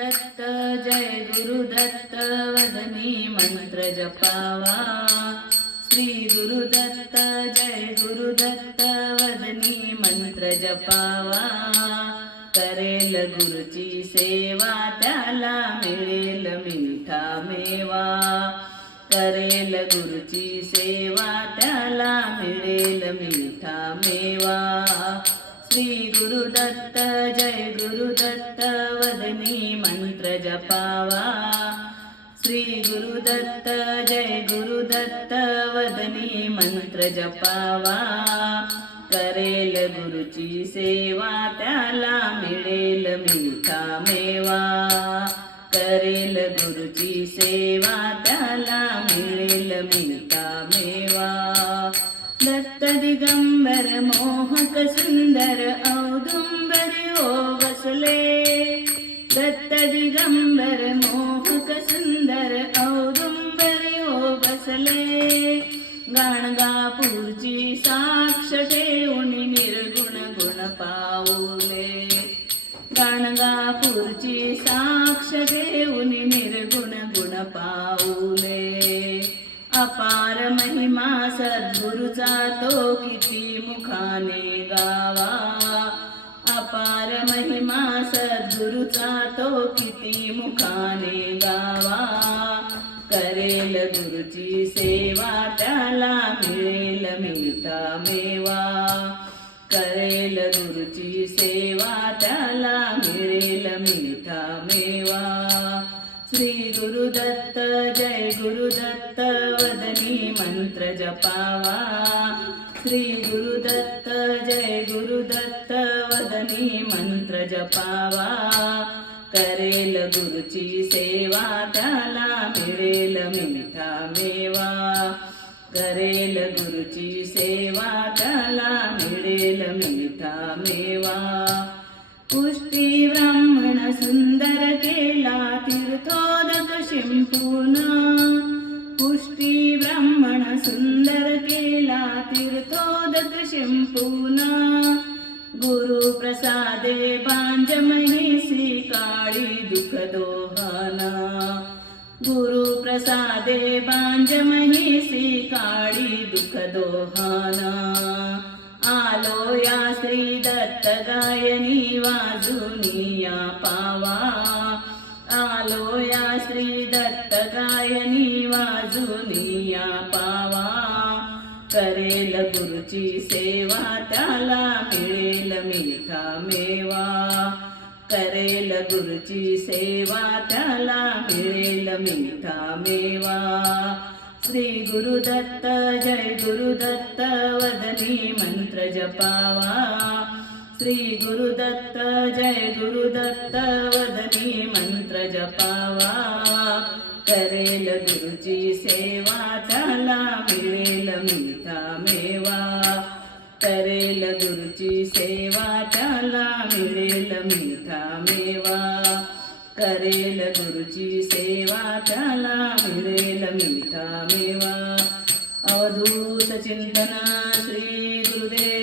गुरुदत्त जय गुरुदत्त वदनी मंत्र जपावा। श्री गुरुदत्त जय गुरुदत्त वदनी मंत्र जपावा। करेल गुरुची सेवा त्याला मिळेल मिठा मेवा। करेल गुरुची सेवा त्याला मिळेल मिठा मेवा। श्री गुरुदत्त जय गुरुदत्त वदनी मंत्र जपावा। श्री गुरुदत्त जय गुरुदत्त वदनी मंत्र जपावा। करेल गुरुची सेवा त्याला मिळेल मिठा मेवा। करेल गुरुची सेवा त्याला मिळेल मिठा मेवा। दत्त दिगंबर मोहक सुंदर औदुंबरी हो बसले। दत्त दिगंबर मोहक सुंदर औदुंबरी हो बसले। गाणगापूरची साक्ष ठेवून निर्गुण गुण पाऊले। गाणगापूरची साक्ष ठेवून निर्गुण गुण पाऊले। अपार महिमा सद्गुरुचा तो किती मुखाने गावा। अपार महिमा सद्गुरुचा तो किती मुखाने गावा। करेल गुरुची सेवा त्याला मिळेल मिठा मेवा। करेल गुरुची सेवा त्याला मिळेल मिठा मेवा। श्री गुरुदत्त जय गुरुदत्त वदनी मंत्र जपावा। श्री गुरुदत्त जय गुरुदत्त वदनी मंत्र जपावा। करेल गुरुची सेवा त्याला मिळेल मिठा मेवा। करेल गुरुची सेवा त्याला मिळेल मिठा मेवा। पुष्टी ब्राह्मण सुंदर केला तीर्थोदक शिंपून। पुष्टी ब्राह्मण सुंदर केला तीर्थोदक शिंपून। गुरु प्रसादे बांज महिसी काळी दुख दोहाना। गुरु प्रसादे बांज महिसी काळी दुख दोहाना। आलो या श्री दत्त गायनी वाजूनी या पावा। आलो या श्री दत्त गायनी वाजूनी या पावा। करेल गुरुची सेवा त्याला मिळेल मिठा मेवा। करेल गुरुची सेवा त्याला मिळेल मिठा मेवा। श्री गुरुदत्त जय गुरुदत्त वदनी मंत्र जपावा। श्री गुरुदत्त जय गुरुदत्त वदनी मंत्र जपावा। करेल गुरुची सेवा त्याला मिळेल मिठा मेवा। करेल गुरुची सेवा त्याला मिळेल मिठा मेवा। करेल गुरुची सेवा त्याला मिळेल मिठा मेवा। अवधूत चिंतन श्री गुरुदेव